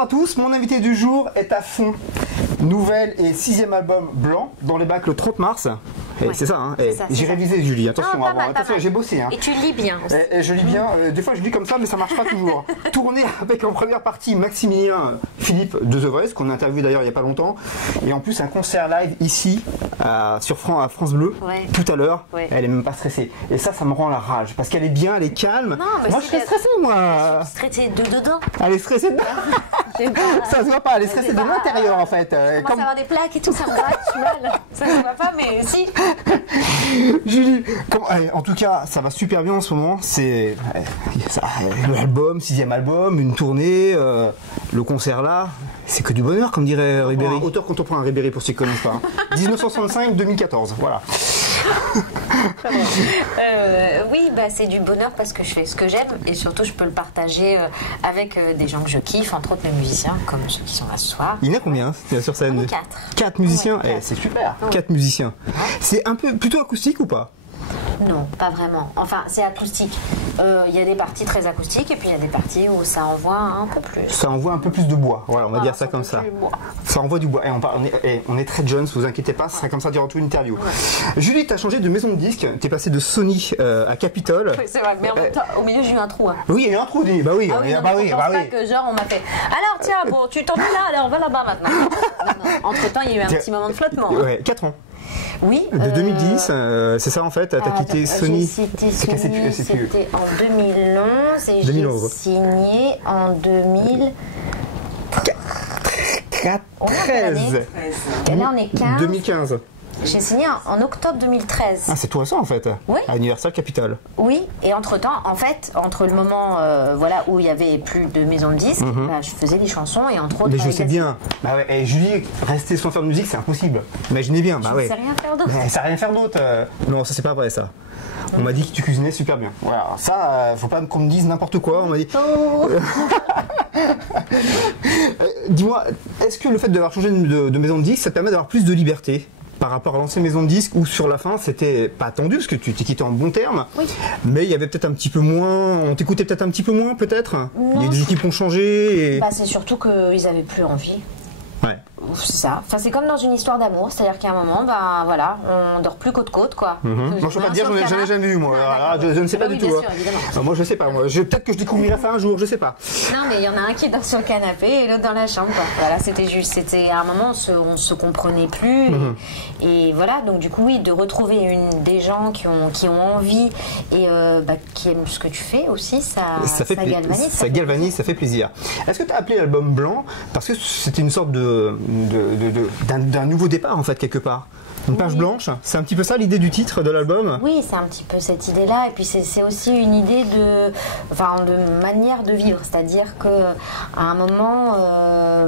Bonjour à tous, mon invité du jour est à fond. Nouvel et 6e album Blanc dans les bacs le 30 mars. Ouais. C'est ça, hein. J'ai révisé, Julie, attention, attention, j'ai bossé. Hein. Et tu lis bien aussi. Je lis bien, des fois je lis comme ça, mais ça marche pas toujours. Tourné avec en première partie Maximilien Philippe de The Voice, qu'on a interviewé d'ailleurs il n'y a pas longtemps. Et en plus un concert live ici, à France Bleu, tout à l'heure. Elle est même pas stressée. Et ça me rend la rage, parce qu'elle est bien, elle est calme. Non, mais moi je suis stressée, moi. Je suis stressée de dedans. Elle est stressée dedans. Ça se voit pas, elle est stressée de l'intérieur en fait. Je commence à avoir des plaques et tout, ça me va, je suis mal. Ça se voit pas, mais si. Julie, en tout cas, ça va super bien en ce moment. C'est l'album, 6e album, une tournée, le concert là. C'est que du bonheur, comme dirait Ribéry. Auteur contemporain Ribéry, pour ceux qui ne connaissent pas. 1965-2014, voilà. Oui, bah, c'est du bonheur parce que je fais ce que j'aime et surtout je peux le partager avec des gens que je kiffe, entre autres les musiciens, comme ceux qui sont là ce soir. Il y en a combien sur scène? On est 4. 4 musiciens, Ouais, c'est super. 4 musiciens. C'est un peu plutôt acoustique ou pas? Non, pas vraiment. Enfin, c'est acoustique. Il y a des parties très acoustiques et puis il y a des parties où ça envoie un peu plus. Ça envoie un peu plus de bois. Voilà, on va dire ça comme ça. Ça envoie du bois. Et on est très jeunes, vous inquiétez pas, ça sera comme ça durant toute l'interview. Julie, tu as changé de maison de disque. Tu es passé de Sony à Capitol. Oui, c'est vrai. Mais en même temps, au milieu, j'ai eu un trou. Hein. Oui, il y a eu un trou. Bah oui, pas que genre, on m'a fait. Alors, tiens, bon, tu t'en es là, alors va là-bas maintenant. Non. Entre-temps, il y a eu un petit moment de flottement. Ouais, 4 ans. Oui. De 2010, c'est ça en fait, tu as quitté Sony. C'était en 2011 et j'ai signé en 2013. Et là on est 15. 2015. J'ai signé en octobre 2013. Ah, c'est toi ça en fait. Oui. À Universal Capitol. Oui, et entre-temps, en fait, entre le moment où il n'y avait plus de maison de disques, je faisais des chansons et entre autres... Mais je sais bien. Bah ouais, et Julie, rester sans faire de musique, c'est impossible. Imaginez bien. Je ne sais rien faire d'autre. Elle ne sait rien faire d'autre. Non, ça c'est pas vrai ça. On m'a dit que tu cuisinais super bien. Voilà, ça, faut pas qu'on me dise n'importe quoi. On m'a dit... Dis-moi, est-ce que le fait d'avoir changé de maison de disques, ça te permet d'avoir plus de liberté par rapport à l'ancienne maison de disques où sur la fin c'était pas attendu parce que tu t'es quitté en bon terme, mais il y avait peut-être un petit peu moins, on t'écoutait peut-être un petit peu moins peut-être. Il y a des équipes qui ont changé. Bah, c'est surtout qu'ils avaient plus envie. Ouais. C'est ça. Enfin, c'est comme dans une histoire d'amour, c'est-à-dire qu'à un moment, bah voilà, on dort plus côte côte, quoi. Moi, je peux pas te dire, j'en ai jamais eu, moi. Je ne sais pas du tout. Bien sûr, évidemment. Moi, je sais pas. Peut-être que je découvrirai ça un jour, je sais pas. Non, mais il y en a un qui dort sur le canapé et l'autre dans la chambre, quoi. Voilà, c'était juste. C'était à un moment, on se comprenait plus. Et voilà, donc du coup, oui, de retrouver des gens qui ont envie et qui aiment ce que tu fais aussi, ça galvanise. Ça galvanise, ça fait plaisir. Est-ce que tu as appelé l'album Blanc parce que c'était une sorte d'un nouveau départ en fait quelque part, une page blanche, c'est un petit peu ça l'idée du titre de l'album? Oui, c'est un petit peu cette idée là et puis c'est aussi une idée de manière de vivre, c'est-à-dire que à un moment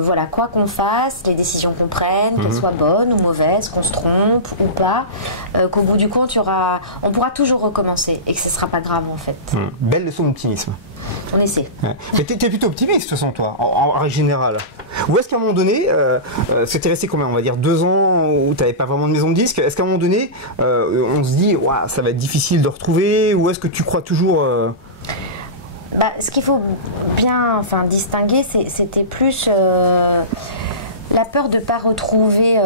voilà, quoi qu'on fasse, les décisions qu'on prenne, qu'elles soient bonnes ou mauvaises, qu'on se trompe ou pas, qu'au bout du compte on pourra toujours recommencer et que ce sera pas grave en fait. Belle leçon d'optimisme. On essaie. Mais t'es plutôt optimiste de toute façon toi, en règle générale. Ou est-ce qu'à un moment donné, c'était resté combien, on va dire 2 ans où t'avais pas vraiment de maison de disque, est-ce qu'à un moment donné, on se dit, ouah, ça va être difficile de retrouver, ou est-ce que tu crois toujours ce qu'il faut bien distinguer, c'était plus... la peur de ne pas retrouver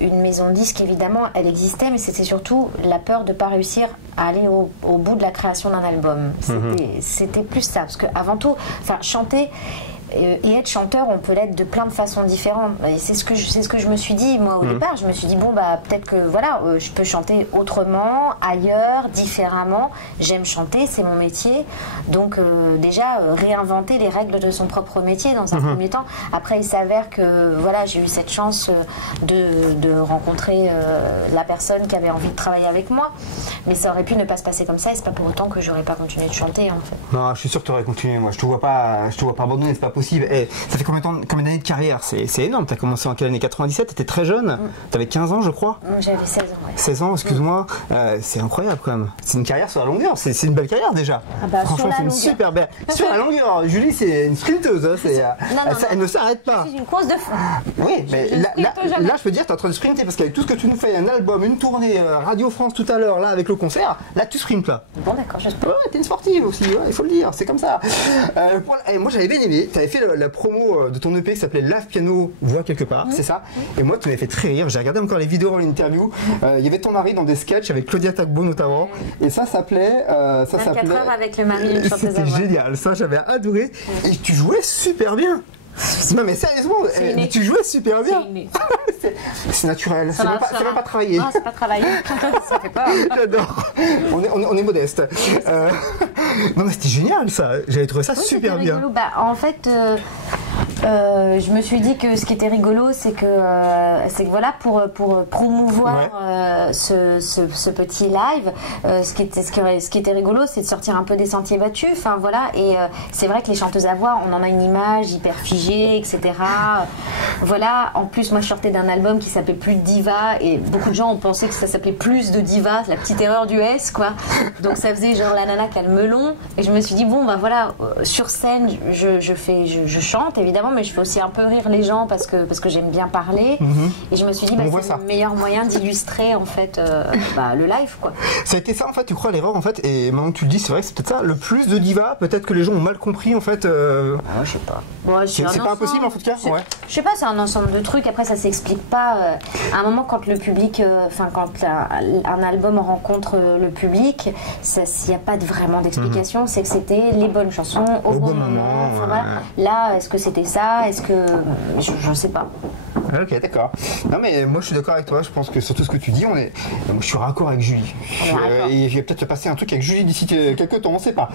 une maison de disque, évidemment, elle existait, mais c'était surtout la peur de ne pas réussir à aller au bout de la création d'un album. C'était plus ça, parce qu'avant tout, chanter et être chanteur, on peut l'être de plein de façons différentes. Et c'est ce que je me suis dit, moi, au départ. Je me suis dit, bon, peut-être que, voilà, je peux chanter autrement, ailleurs, différemment. J'aime chanter, c'est mon métier. Donc, déjà, réinventer les règles de son propre métier dans un premier temps. Après, il s'avère que, voilà, j'ai eu cette chance de rencontrer la personne qui avait envie de travailler avec moi. Mais ça aurait pu ne pas se passer comme ça, et c'est pas pour autant que j'aurais pas continué de chanter, en fait. Non, je suis sûr que tu aurais continué. Moi, je te vois pas abandonner, c'est pas possible. Ça fait combien d'années de carrière? C'est énorme. Tu as commencé en quelle année? 97, tu étais très jeune. Tu avais 15 ans, je crois. J'avais 16 ans, ouais. 16 ans, excuse-moi. C'est incroyable quand même. C'est une carrière sur la longueur. C'est une belle carrière déjà. Franchement, c'est une super belle. Sur la longueur, Julie, c'est une sprinteuse. Elle ne s'arrête pas. Je suis une course de fond. Oui, mais là, je peux dire, tu es en train de sprinter parce qu'avec tout ce que tu nous fais, un album, une tournée, Radio France tout à l'heure, là, avec le concert, là, tu sprintes là. Bon, d'accord, je sprinte. Ouais, t'es une sportive aussi, il faut le dire, c'est comme ça. Moi, j'avais bien aimé. avait fait la promo de ton EP qui s'appelait Live Piano Voix quelque part, c'est ça. Et moi, tu m'avais fait très rire. J'ai regardé encore les vidéos en interview. Il y avait ton mari dans des sketchs avec Claudia Tagbo notamment. Et ça s'appelait. 24 heures avec le mari d'une chanteuse à voix. C'était génial, ça j'avais adoré. Et tu jouais super bien. Non mais sérieusement, tu jouais super bien. C'est naturel, c'est même pas travaillé. Non, c'est pas travaillé. Ça fait peur. J'adore. On est modeste. Non mais c'était génial ça. J'avais trouvé ça super bien. Rigolo. Bah, en fait, je me suis dit que ce qui était rigolo, c'est que voilà, pour promouvoir ce petit live, ce qui était rigolo, c'est de sortir un peu des sentiers battus. Enfin voilà, et c'est vrai que les chanteuses à voix, on en a une image hyper figée, etc. Voilà. En plus, moi, je sortais d'un album qui s'appelait Plus de Diva, et beaucoup de gens ont pensé que ça s'appelait Plus de Diva, la petite erreur du S, quoi. Donc ça faisait genre la nana qui a le melon. Et je me suis dit bon, bah voilà, sur scène, je chante évidemment, mais je fais aussi un peu rire les gens parce que j'aime bien parler. Et je me suis dit bah, c'est le meilleur moyen d'illustrer en fait le live, quoi. Ça a été ça en fait, tu crois, l'erreur en fait, et maintenant que tu le dis, c'est vrai que c'est peut-être ça, le plus de diva, peut-être que les gens ont mal compris en fait. Je sais pas. Bon, c'est pas impossible en tout cas. Je sais pas, c'est un ensemble de trucs. Après, ça s'explique pas. À un moment, quand le public, quand un album rencontre le public, s'il n'y a pas vraiment d'explication, c'est que c'était les bonnes chansons au bon moment. Enfin, voilà. Là, est-ce que c'était ça? Est-ce que je sais pas. Ok, d'accord. Non mais moi je suis d'accord avec toi, je pense que sur tout ce que tu dis, moi je suis raccord avec Julie. Et je vais peut-être te passer un truc avec Julie d'ici quelques temps, on sait pas.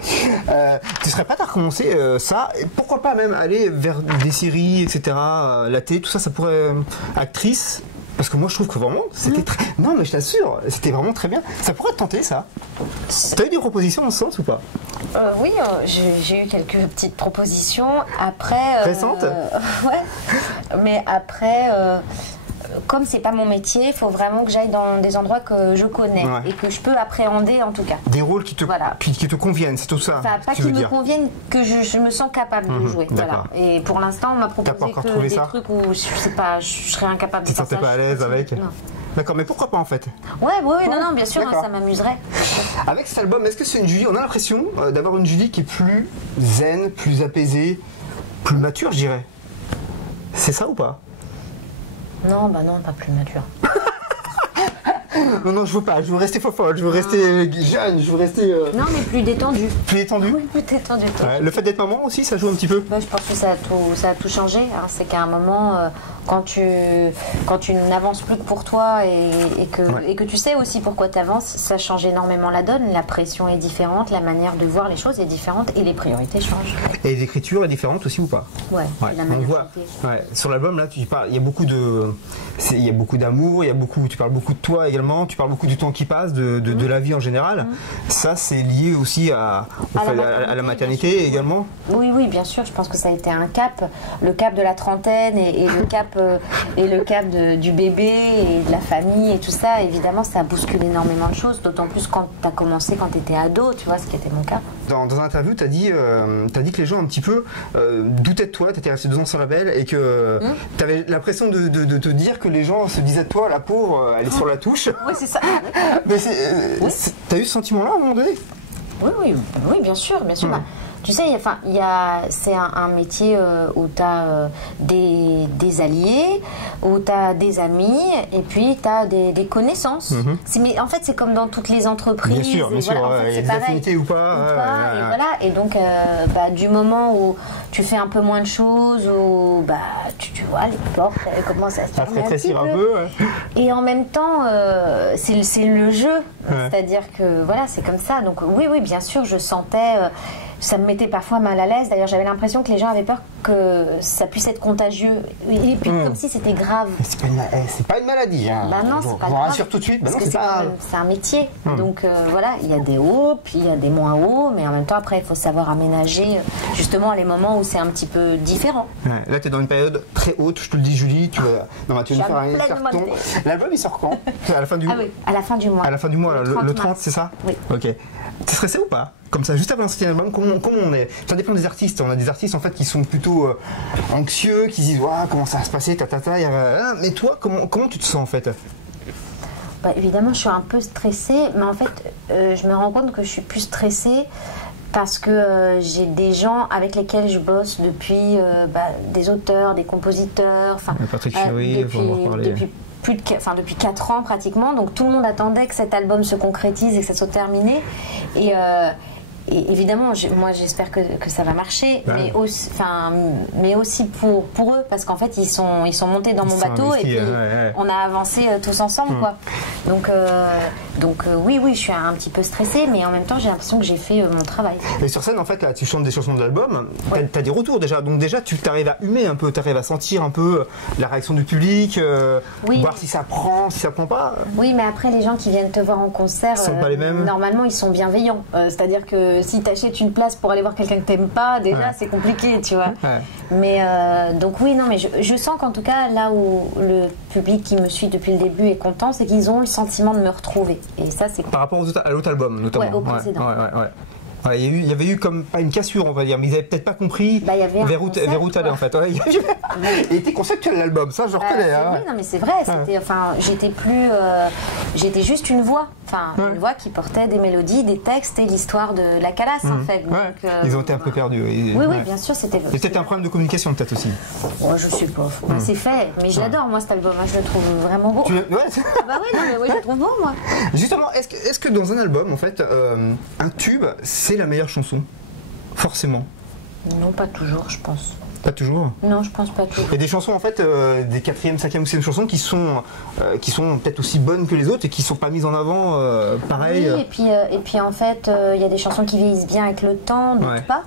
Tu serais pas à recommencer ça, et pourquoi pas même aller vers des séries, etc. La télé, tout ça, ça pourrait... actrice. Parce que moi je trouve que vraiment c'était très... Non mais je t'assure, c'était vraiment très bien. Ça pourrait te tenter ça. T'as eu des propositions en ce sens ou pas? Oui, j'ai eu quelques petites propositions. Après... Récentes? Ouais. Mais après... comme c'est pas mon métier, il faut vraiment que j'aille dans des endroits que je connais et que je peux appréhender en tout cas. Des rôles qui te conviennent, c'est tout ça. Enfin, pas qui me conviennent, que je me sens capable de jouer. Voilà. Et pour l'instant, on m'a proposé que des trucs où je sais pas, je serais incapable de faire ça. Tu te sentais pas à l'aise avec? Non. D'accord, mais pourquoi pas en fait? Oui, non, bien sûr, ça m'amuserait. Avec cet album, est-ce que c'est une Julie? On a l'impression d'avoir une Julie qui est plus zen, plus apaisée, plus mature, je dirais. C'est ça ou pas? Non, bah non, pas plus mature. Non, je veux pas, je veux rester fofolle, je veux rester jeune, je veux rester... Non, mais plus détendu. Plus détendu? Oui, plus détendu. Le fait d'être maman aussi, ça joue un petit peu? Je pense que ça a tout changé. Hein. C'est qu'à un moment, quand tu n'avances plus que pour toi et que tu sais aussi pourquoi tu avances, ça change énormément la donne. La pression est différente, la manière de voir les choses est différente et les priorités changent. Et l'écriture est différente aussi ou pas? Ouais. La manière on voit. Sur l'album, là, tu parles, il y a beaucoup d'amour, tu parles beaucoup de toi également, tu parles beaucoup du temps qui passe, de la vie en général. Ça, c'est lié aussi à la maternité également? Oui, bien sûr. Je pense que ça a été un cap, le cap de la trentaine et le cap du bébé et de la famille et tout ça. Évidemment, ça bouscule énormément de choses, d'autant plus quand tu as commencé quand tu étais ado, tu vois, ce qui était mon cas. Dans un interview, tu as dit que les gens un petit peu doutaient de toi, tu étais resté 2 ans sur la label et que tu avais l'impression de te dire que les gens se disaient de toi, la pauvre, elle est sur la touche. Oui, c'est ça. Mais t'as eu ce sentiment-là à un moment donné? Oui, bien sûr. Bah, tu sais, c'est un métier où tu as des alliés, où tu as des amis, et puis tu as des connaissances. Mais en fait, c'est comme dans toutes les entreprises. Bien sûr, il y a des affinités ou pas. Et voilà. Et donc, du moment où tu fais un peu moins de choses, où tu vois, les portes commencent à se fermer un peu. Et en même temps, c'est le jeu. C'est-à-dire que, voilà, c'est comme ça. Donc, oui, bien sûr, je sentais... ça me mettait parfois mal à l'aise. D'ailleurs, j'avais l'impression que les gens avaient peur que ça puisse être contagieux. Et puis, comme si c'était grave. C'est pas une maladie. Hein. Bah non, c'est pas grave. Je vous rassure tout de suite. Parce que c'est un métier. Donc, voilà, il y a des hauts, puis il y a des moins hauts. Mais en même temps, après, il faut savoir aménager justement les moments où c'est un petit peu différent. Là, tu es dans une période très haute. Je te le dis, Julie. Tu vas nous faire un carton. L'album, il sort quand? À la fin du mois. Oui, à la fin du mois. À la fin du mois, le 30, c'est ça? Oui. Ok. T'es stressé ou pas? Comme ça, juste avant de sortir l'album, comment on est? Ça dépend des artistes. On a des artistes en fait qui sont plutôt anxieux, qui se disent comment ça va se passer, mais toi, comment tu te sens en fait? Évidemment, je suis un peu stressée, mais en fait, je me rends compte que je suis plus stressée parce que j'ai des gens avec lesquels je bosse depuis, des auteurs, des compositeurs, Patrick Fury, depuis 4 ans pratiquement, donc tout le monde attendait que cet album se concrétise et que ça soit terminé. Et évidemment, moi j'espère que ça va marcher, mais aussi pour eux, parce qu'en fait ils sont montés dans mon bateau et puis on a avancé tous ensemble, quoi. Donc oui, je suis un petit peu stressée, mais en même temps j'ai l'impression que j'ai fait mon travail. Et sur scène, en fait, là, tu chantes des chansons de l'album, t'as des retours déjà, donc déjà tu t'arrives à humer un peu, t'arrives à sentir un peu la réaction du public, voir si ça prend, si ça prend pas. Oui, mais après les gens qui viennent te voir en concert, sont pas les mêmes. Normalement ils sont bienveillants, c'est-à-dire que si tu achètes une place pour aller voir quelqu'un que t'aimes pas, déjà c'est compliqué, tu vois. Mais donc oui, non, mais je sens qu'en tout cas là où le public qui me suit depuis le début est content, c'est qu'ils ont le sentiment de me retrouver. Et ça c'est cool. Par rapport à l'autre album notamment. Ouais, au précédent. Il y avait eu comme pas une cassure, on va dire, mais ils avaient peut-être pas compris vers où t'allais en fait. Il était conceptuel l'album, ça je reconnais. Oui, non mais c'est vrai. J'étais juste une voix, une voix qui portait des mélodies, des textes et l'histoire de la Calas en fait. Donc, ils ont été un peu perdus. Oui, bien sûr, c'était. C'est peut-être un problème de communication peut-être aussi. Je sais pas. C'est fait, mais je l'adore moi cet album. Je le trouve vraiment beau. Je le trouve beau moi. Justement, est-ce que dans un album en fait, un tube c'est la meilleure chanson? Forcément. Non, pas toujours, je pense. Pas toujours? Non, je pense pas toujours. Il y a des chansons en fait, des 4e, 5e ou 6e chansons qui sont peut-être aussi bonnes que les autres et qui sont pas mises en avant pareil. Oui, et puis en fait, il y a des chansons qui vieillissent bien avec le temps, d'autres pas.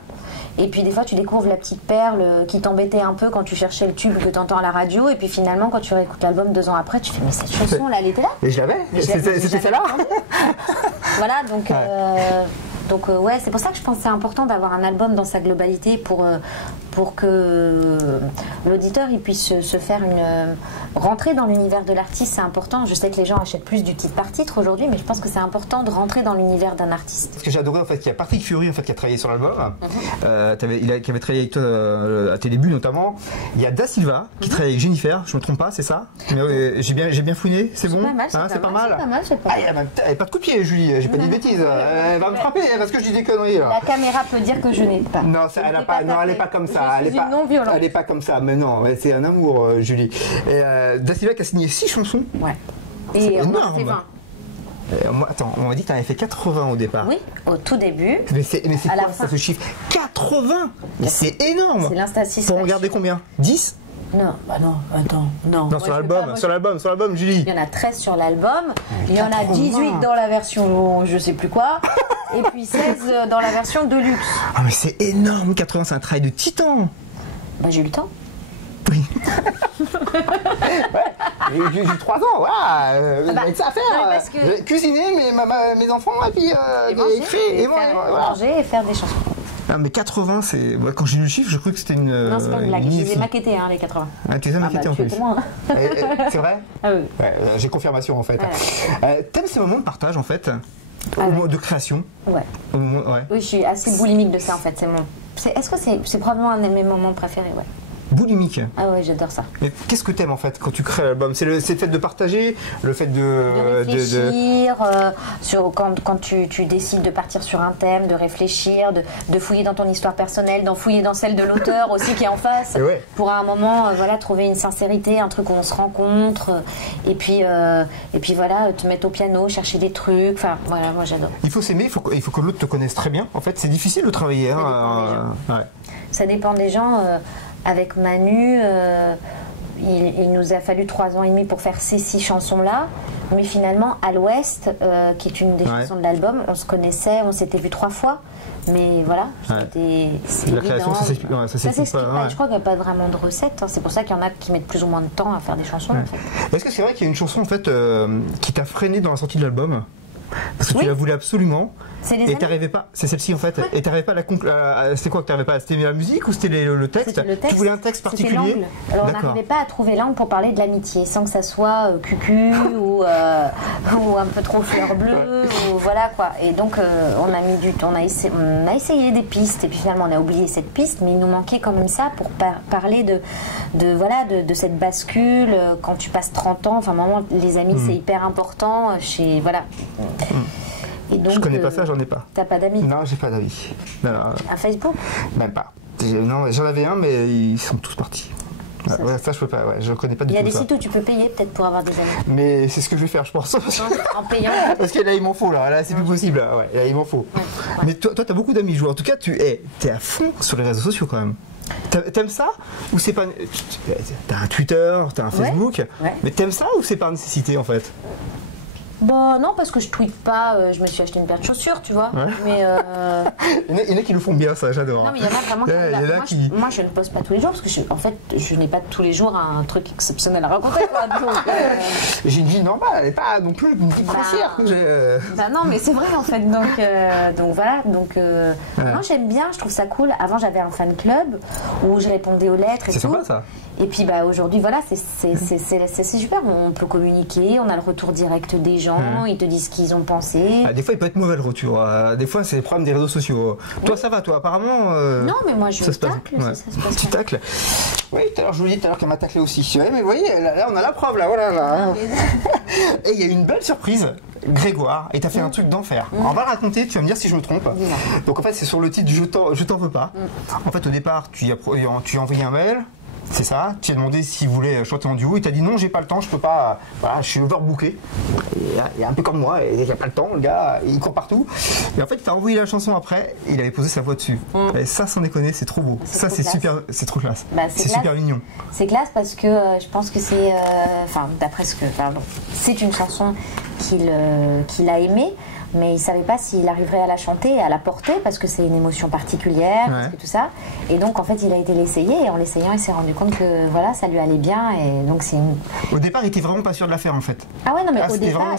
Et puis des fois tu découvres la petite perle qui t'embêtait un peu quand tu cherchais le tube que tu entends à la radio, et puis finalement quand tu réécoutes l'album 2 ans après, tu fais mais cette chanson là elle était là. Mais je l'avais, c'était celle-là. Voilà, donc ouais, c'est pour ça que je pense que c'est important d'avoir un album dans sa globalité pour que l'auditeur il puisse se faire rentrer dans l'univers de l'artiste. C'est important. Je sais que les gens achètent plus du titre par titre aujourd'hui, mais je pense que c'est important de rentrer dans l'univers d'un artiste. Ce que j'ai adoré en fait, qu'il y a Patrick Fury en fait qui a travaillé sur l'album, qui avait travaillé avec toi à tes débuts notamment. Il y a Da Silva qui travaille avec Jennifer, je me trompe pas, c'est ça? J'ai bien fouiné, c'est bon? C'est pas mal. Elle n'a pas de coup de pied, Julie, j'ai pas dit de bêtises. Elle va me frapper parce que je dis des conneries là. La caméra peut dire que je n'ai pas. Non, elle n'est pas comme ça. Elle n'est pas comme ça, mais non, c'est un amour, Julie. Et Da Silva qui a signé 6 chansons. Ouais. Et on a fait 20. Attends, on m'a dit que tu avais fait 80 au départ. Oui, au tout début. Mais c'est quoi ça, ce chiffre? 80? Mais c'est énorme. C'est l'instatistique. Pour regarder combien? 10? Non, non, attends, non. Non, sur l'album, Julie. Il y en a 13 sur l'album, il y en a 18 dans la version je sais plus quoi, et puis 16 dans la version Deluxe. Ah mais c'est énorme, 80, c'est un travail de titan. J'ai eu le temps. Oui. J'ai eu 3 ans, voilà. Avec ça à faire. Cuisiner mes enfants et puis manger et faire des chansons. Ah, mais 80, c'est. Quand j'ai lu le chiffre, je crois que c'était une. Non, c'est pas une blague. Je les ai maquettés, les 80. Ah, tu les as maquettés en plus. C'est vrai? Ah oui. J'ai confirmation en fait. T'aimes ces moments de partage en fait? De création? Ouais. Oui, je suis assez boulimique de ça en fait. Est-ce que c'est probablement un de mes moments préférés? Ouais. Boulimique. Ah ouais, j'adore ça. Mais qu'est-ce que t'aimes en fait quand tu crées l'album? C'est le fait de partager, le fait de réfléchir, quand tu décides de partir sur un thème, de réfléchir, de fouiller dans ton histoire personnelle, d'en fouiller dans celle de l'auteur aussi qui est en face, pour à un moment trouver une sincérité, un truc où on se rencontre, et puis voilà, te mettre au piano, chercher des trucs, enfin voilà, moi j'adore. Il faut s'aimer, il faut que l'autre te connaisse très bien. En fait, c'est difficile de travailler. Ça dépend des gens. Avec Manu, il nous a fallu 3 ans et demi pour faire ces 6 chansons-là. Mais finalement, à l'Ouest, qui est une des chansons de l'album, on se connaissait, on s'était vu 3 fois. Mais voilà, c'est la création, ça s'explique pas. Je crois qu'il n'y a pas vraiment de recette. C'est pour ça qu'il y en a qui mettent plus ou moins de temps à faire des chansons. En fait. Est-ce que c'est vrai qu'il y a une chanson en fait, qui t'a freiné dans la sortie de l'album? Parce que tu la voulais absolument. Et t'arrivais pas, c'est celle-ci en fait, et t'arrivais pas à c'était quoi que t'arrivais pas? C'était la musique ou c'était le texte? Tu voulais un texte particulier? Alors on n'arrivait pas à trouver l'angle pour parler de l'amitié, sans que ça soit cucu ou un peu trop fleur bleue, ou voilà quoi. Et donc on a mis on a essayé des pistes, et puis finalement on a oublié cette piste, mais il nous manquait quand même ça pour parler de cette bascule quand tu passes 30 ans. Enfin, vraiment, les amis c'est hyper important. Voilà. Et donc, je connais pas ça, j'en ai pas. T'as pas d'amis? Non, j'ai pas d'amis. Non, non, À Facebook? même pas. Non, j'en avais un, mais ils sont tous partis. Ouais, ça je peux pas, ouais, je connais pas du Il y tout a des ça. sites où tu peux payer peut-être pour avoir des amis. Mais c'est ce que je vais faire, je pense. En payant. Parce que là, il m'en faut, là c'est plus possible. Là, ouais, là, il m'en faut. Ouais. Mais toi, t'as beaucoup d'amis joueurs. En tout cas, t'es à fond sur les réseaux sociaux quand même. T'aimes ça ou c'est pas. T'as un Twitter, t'as un Facebook, ouais. mais t'aimes ça ou c'est par nécessité en fait? Bon, non, parce que je tweete pas, je me suis acheté une paire de chaussures, tu vois. Ouais. Mais. Il y en a qui le font bien, ça, j'adore. Non, mais il y en a vraiment moi, je ne poste pas tous les jours parce que en fait, je n'ai pas tous les jours un truc exceptionnel à raconter, quoi. Donc, j'ai une vie normale, elle n'est pas non plus une petite princière. Bah non, mais c'est vrai en fait. Donc voilà. Donc, non, j'aime bien, je trouve ça cool. Avant, j'avais un fan club où je répondais aux lettres et tout. C'est sympa ça. Et puis bah, aujourd'hui, voilà, c'est super. On peut communiquer, on a le retour direct des gens, ils te disent ce qu'ils ont pensé. Des fois, il peut être mauvais le retour. Des fois, c'est le problème des réseaux sociaux. Oui. Toi, ça va, toi, apparemment. Non, mais moi, je tacle. Ouais. Ça se passe tu tacles. Oui, tout à l'heure, je vous dis tout à l'heure qu'elle m'a taclé aussi. Ouais, mais vous voyez, là, on a la preuve, là, voilà. Là. Et il y a une belle surprise. Grégoire, et t'as fait un truc d'enfer. On va raconter, tu vas me dire si je me trompe. Donc en fait, c'est sur le titre Je t'en veux pas. En fait, au départ, tu as envoyé un mail. C'est ça, tu as demandé s'il voulait chanter en duo, il t'a dit non, j'ai pas le temps, je peux pas, voilà, je suis overbooké. Il est un peu comme moi, il n'a pas le temps, le gars, il court partout. Et en fait, il t'a envoyé la chanson après, il avait posé sa voix dessus. Et ça, sans déconner, c'est trop beau. Ça, c'est super, c'est trop classe. Bah, c'est super mignon. C'est classe parce que je pense que c'est, enfin, d'après ce que, pardon, c'est une chanson qu'il a aimée. Mais il ne savait pas s'il arriverait à la chanter et à la porter parce que c'est une émotion particulière, parce que tout ça. Et donc en fait il a été l'essayer et en l'essayant il s'est rendu compte que voilà ça lui allait bien et donc c'est une... Au départ il était vraiment pas sûr de la faire en fait. Ah ouais non mais au départ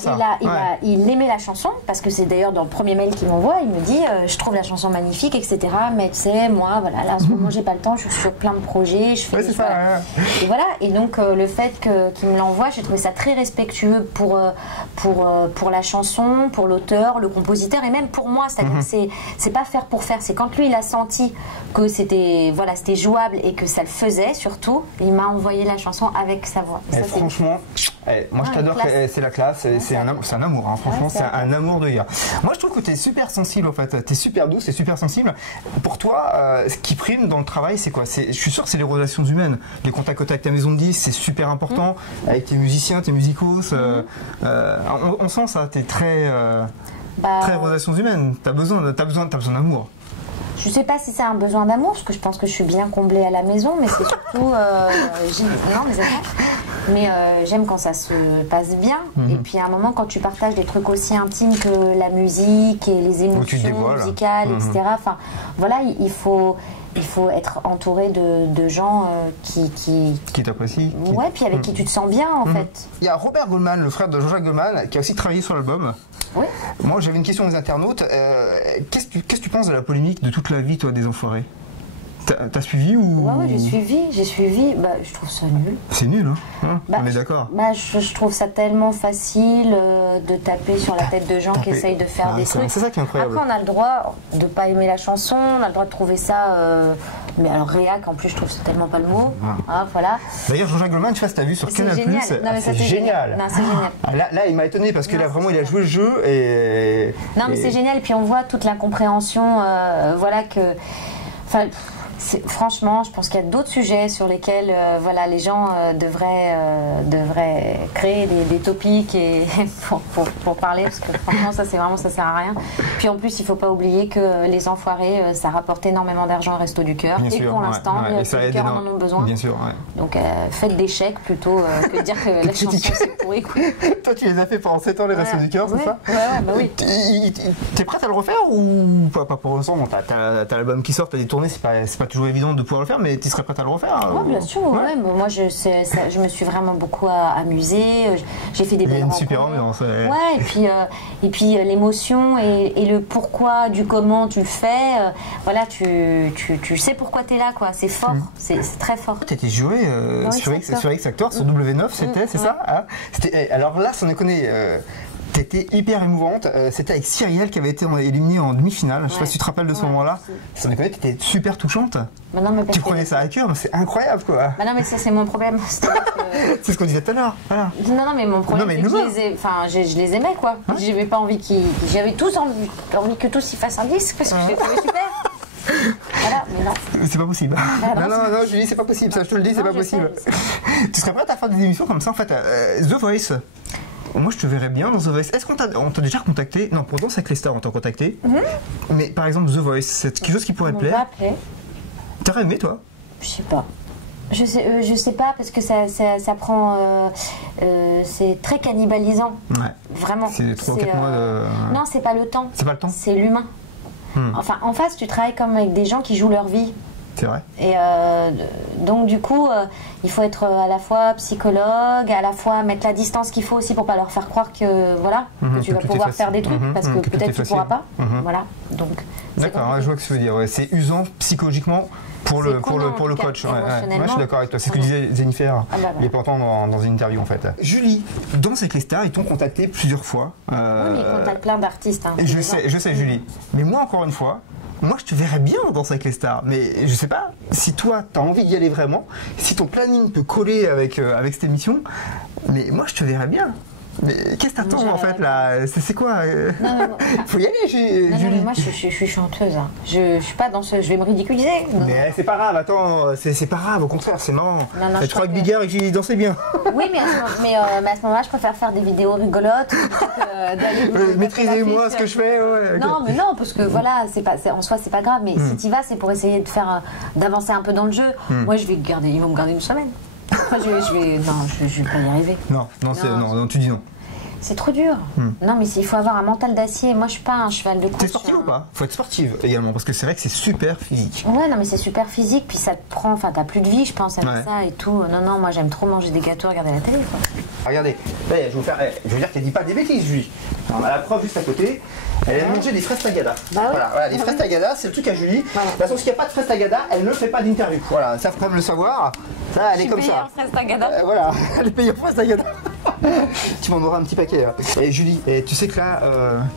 il aimait la chanson parce que c'est d'ailleurs dans le premier mail qu'il m'envoie, il me dit je trouve la chanson magnifique etc. Mais tu sais moi voilà là en ce moment j'ai pas le temps, je suis sur plein de projets, je fais des ça, et voilà et donc le fait qu'il me l'envoie j'ai trouvé ça très respectueux pour la chanson, pour l'auteur, le compositeur et même pour moi, c'est-à-dire que c'est pas faire pour faire, c'est quand lui il a senti que c'était voilà, c'était jouable et que ça le faisait surtout, il m'a envoyé la chanson avec sa voix. Et ça, franchement, moi je t'adore, c'est la classe, c'est un amour, hein, franchement c'est un amour de gars. Moi je trouve que tu es super sensible en fait, tu es super douce et super sensible. Pour toi, ce qui prime dans le travail c'est quoi? Je suis sûr que c'est les relations humaines, les contacts avec ta maison de disques, c'est super important, avec tes musiciens, tes musicos, on sent ça, tu es très... très relations humaines, t'as besoin d'amour. Je sais pas si c'est un besoin d'amour, parce que je pense que je suis bien comblée à la maison, mais c'est surtout... j'aime quand ça se passe bien. Et puis à un moment, quand tu partages des trucs aussi intimes que la musique et les émotions musicales, etc. Enfin, voilà, il faut être entouré de gens qui t'apprécient. Ouais, puis avec qui tu te sens bien en fait. Il y a Robert Goldman, le frère de Jean-Jacques Goldman, qui a aussi travaillé sur l'album. Oui. Moi, j'avais une question des internautes. Qu'est-ce que tu penses de la polémique de toute la vie, toi, des Enfoirés? T'as suivi ou... Ouais, j'ai suivi. Bah, je trouve ça nul. C'est nul, hein, on est d'accord. Je trouve ça tellement facile de taper sur la tête de gens qui essayent de faire des trucs. C'est ça qui est incroyable. Après, on a le droit de pas aimer la chanson, on a le droit de trouver ça... Mais alors, réac, en plus, je trouve que c'est tellement pas le mot. Ah, voilà. D'ailleurs, Jean-Jacques Goldman, tu vois, si t'as vu sur Canal+, c'est génial. Non, c'est génial. Là, il m'a étonné parce que là, vraiment, il a joué le jeu et... Non, mais c'est génial. Puis on voit toute l'incompréhension, voilà, que... Enfin... Franchement, je pense qu'il y a d'autres sujets sur lesquels voilà, les gens devraient créer des topics et pour parler, parce que franchement, ça sert à rien. Puis en plus, il ne faut pas oublier que les Enfoirés, ça rapporte énormément d'argent au Resto du Cœur. Et pour l'instant, les Restos du Cœur en ont besoin. Bien sûr, donc faites des chèques plutôt que de dire que la chanson c'est pourri. Toi, tu les as fait pendant 7 ans, les Restos du Cœur, c'est ça? Bah oui. T'es prête à le refaire ou pas pour l'instant? Bon, t'as l'album qui sort, t'as des tournées, c'est pas toujours évident de pouvoir le faire, mais tu serais prête à le refaire? Oui, bien sûr. Ouais. Moi, je me suis vraiment beaucoup amusée. J'ai fait des belles rencontres. Super ambiance. Ouais, et puis l'émotion et le pourquoi du comment tu le fais. Voilà, tu sais pourquoi tu es là, quoi. C'est fort, c'est très fort. Tu étais joué sur X Factor, sur W9, c'est ça, hein? Alors là, sans déconner, T'étais hyper émouvante. C'était avec Cyrielle qui avait été éliminée en demi-finale. Je sais pas si tu te rappelles de ce moment-là. Ça me connaît, t'étais super touchante. Bah non, mais tu prenais ça à cœur, mais c'est incroyable quoi. Bah non, mais ça c'est mon problème. C'est ce qu'on disait tout à l'heure. Voilà. Non, mais mon problème c'est que je les aimais quoi. Hein? J'avais pas envie j'avais tous envie que tous ils fassent un disque parce que je les trouvais super. Voilà, mais non. C'est pas possible. Ah, non, Julie, c'est pas possible. Ça, je te le dis, c'est pas possible. Tu serais prête à faire des émissions comme ça en fait The Voice. Moi, je te verrais bien dans The Voice. Est-ce qu'on t'a déjà contacté? Non, pour Danser avec les stars, on t'a contacté. Mais par exemple, The Voice, c'est quelque chose qui pourrait te plaire? T'aurais aimé, toi? Je sais pas. Je sais pas parce que ça prend. C'est très cannibalisant. Ouais. Vraiment. C'est 3 ou 4 mois de. Non, c'est pas le temps. C'est pas le temps? C'est l'humain. Enfin, en face, tu travailles comme avec des gens qui jouent leur vie. C'est vrai. Et donc du coup, il faut être à la fois psychologue, à la fois mettre la distance qu'il faut aussi pour pas leur faire croire que voilà, que tu vas pouvoir faire des trucs parce que peut-être tu pourras pas. Voilà. Donc. D'accord, je vois ce que tu veux dire. Ouais. C'est usant psychologiquement pour le coach. Ouais, je suis d'accord avec toi. C'est ce que disait Jennifer il y a pas longtemps dans une interview en fait. Julie, Danse avec les stars, ils t'ont contacté plusieurs fois. Oui, mais ils contactent plein d'artistes. Hein, je sais, Julie. Mais moi, encore une fois. Moi, je te verrais bien Danser avec les stars, mais je sais pas si toi, tu as envie d'y aller vraiment, si ton planning peut coller avec cette émission, mais moi, je te verrais bien. Mais qu'est-ce que t'attends en fait là? C'est quoi? Faut y aller, Julie. Non, mais moi, je suis chanteuse. Hein. Je suis pas danseuse, je vais me ridiculiser. Mais c'est pas grave, attends, c'est pas grave, au contraire, c'est marrant. Je crois que Bigard et que Julie dansaient bien. Oui, mais à ce moment-là, je préfère faire des vidéos rigolotes plutôt que d'aller. Maîtrisez-moi ce que je fais. Ouais, non, mais non, parce que voilà, en soi, c'est pas grave. Mais si tu vas, c'est pour essayer d'avancer un peu dans le jeu. Moi, ils vont me garder une semaine. Après, je vais pas y arriver. Non, tu dis non. C'est trop dur. Non, mais il faut avoir un mental d'acier. Moi, je suis pas un cheval de course. T'es sportive ou pas? Faut être sportive également, parce que c'est vrai que c'est super physique. Ouais, non, mais c'est super physique, puis ça te prend. Enfin, t'as plus de vie, je pense, avec ça et tout. Non, moi, j'aime trop manger des gâteaux, regarder la télé, quoi. Regardez, je veux dire qu'elle dit pas des bêtises, Julie. On a la preuve juste à côté. Elle a mangé des fraises tagada. Bah oui. Voilà, les fraises tagada, c'est le truc à Julie. Voilà. De toute façon, s'il n'y a pas de fraises tagada, elle ne fait pas d'interview. Voilà, ça faut quand même le savoir. Ça, elle est comme ça. Fraises tagada. Voilà, elle est payée en fraises tagada. Tu m'en auras un petit paquet. Et Julie, tu sais que là,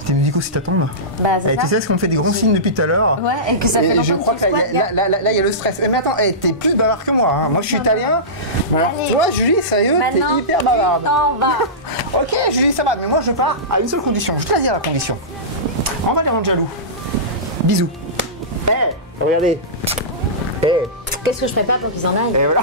tes musicaux s'y t'attendent. Bah, c'est ça. Tu sais ce qu'on fait des grands signes depuis tout à l'heure. Ouais, et que ça fait longtemps. Je crois que là, il y a le stress. Mais attends, t'es plus bavard que moi. Hein. Moi, je suis italien. Alors, toi, Julie, sérieux, t'es hyper bavarde. Non, va. Ok, Julie, ça va. Mais moi, je pars à une seule condition. Je te la dis la condition. On va les rendre jaloux. Bisous. Regardez. Qu'est-ce que je prépare pour qu'ils en aillent? Et voilà.